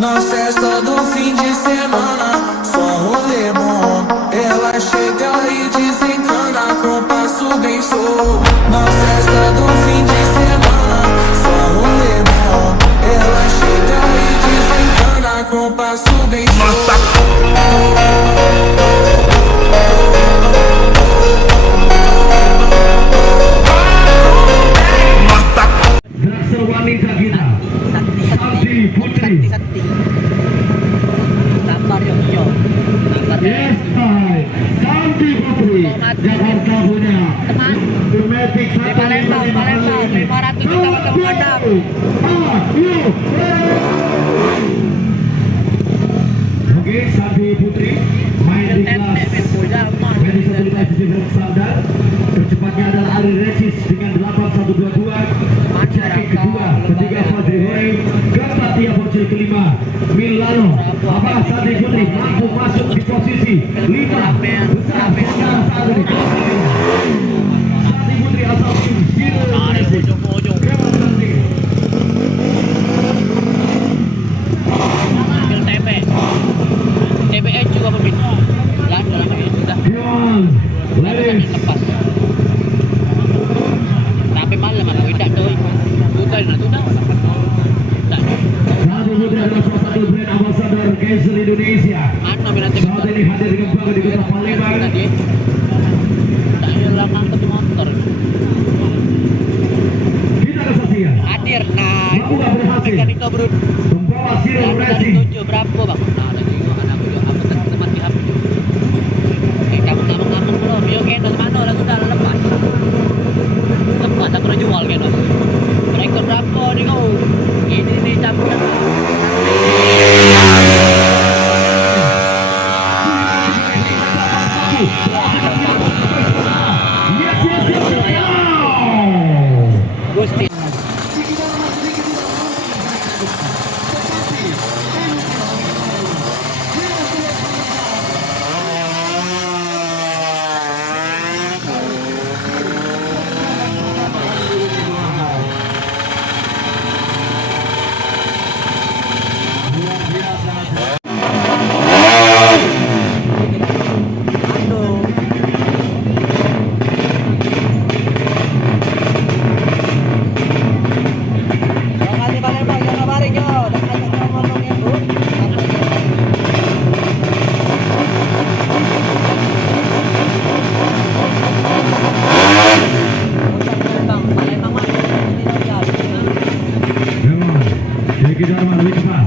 Na festa do fim de semana, só rolê bom. Ela chega e desencana com passo bem show. Na festa do fim de semana, só rolê bom. Ela chega e desencana com passo bem show. Dancer wanita kita Sakti Putri. Sabar yuk yo. Yes, hai. Sakti Putri. Jakarta punya. Dometic Di Palembang 500 juta untuk menghadap. Oke, Sakti Putri main di kelas Medisabilitas Different Standard. Tercepatnya adalah Ari Resis dengan 8122. Cekik kedua, ketiga Fadri Hore, keempat Tia Bocil kelima Milano. Apakah Sakti Putri mampu masuk di posisi 5 besar sekarang saat ini? Sakti Putri asal tim Zero Racing. Ambil TBE juga pemirsa. Lah dalam ini sudah lepas. Tapi malam mana tidak tuh. Sudah. Sakti Putri adalah salah satu brand ambassador Geyser Indonesia. Mana nanti Saat ini hadir dengan bangga di kota Palembang. Tak hilang angkut motor. Kita kesaksian Hadir nah. Mampu tak berhasil Mekanika Brut. membawa Zero Dari Racing 7 berapa bang? Nah tadi aku teman di HP. Kamu ngomong belum? Yo kendal mana lah sudah lepas. Lepas aku jual kendal. Rekor berapa nih kau? Ini campur. Gusti. Kita Arman Wikfa.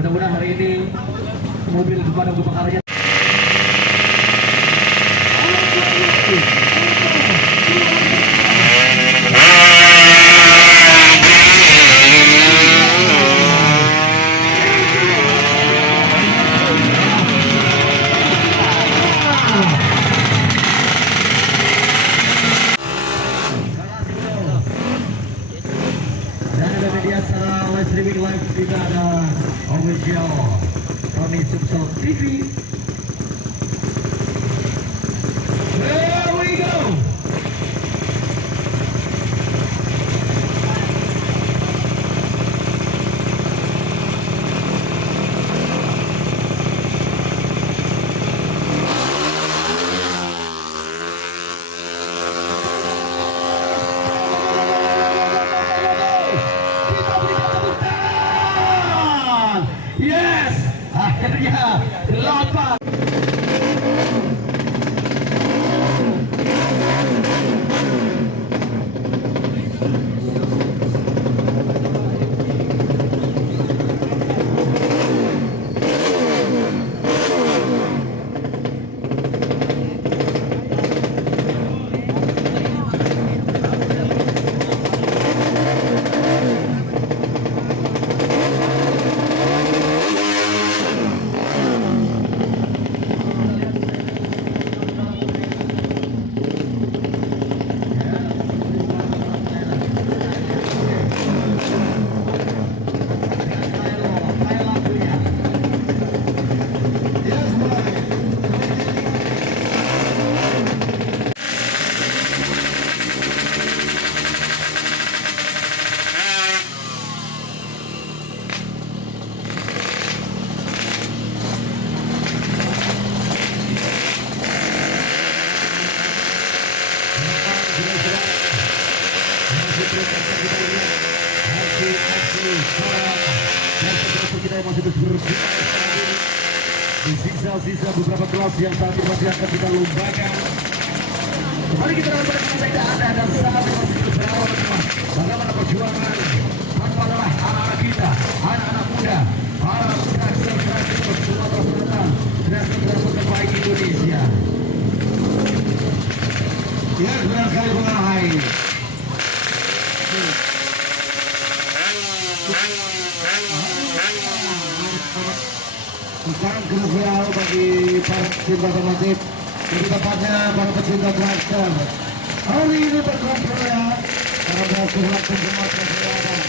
Mudah-mudahan hari ini mobil pemadam kebakarannya streaming live juga ada official Tony Subsol TV. There we go. Kita berikan tepuk tangan. Yes, akhirnya 8. Kita masih terus berjuang di sisa-sisa beberapa kelas yang saat ini masih akan kita lombakan. Kembali kita dalam pertandingan Anda dan saat ini masih terus berawal bagaimana perjuangan tanpa lelah anak-anak kita, anak-anak muda, para tracker Sumatera Selatan, tracker terbaik Indonesia. Ya, benar sekali pengalahai. Sekarang krusial bagi para pecinta otomotif, lebih tepatnya para pecinta traktor. Hari ini berkumpul ya, para berhasil langsung semua persiapan.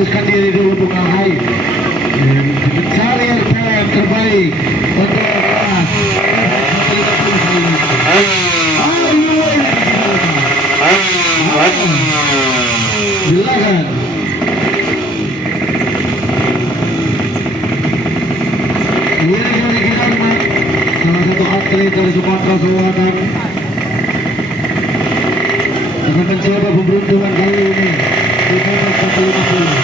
memutuskan diri dulu Bung Alhai. Mencari yang terbaik untuk kelas. Silakan. Ini kita salah satu atlet dari Sumatera Selatan akan mencoba keberuntungan kali ini di nomor 150.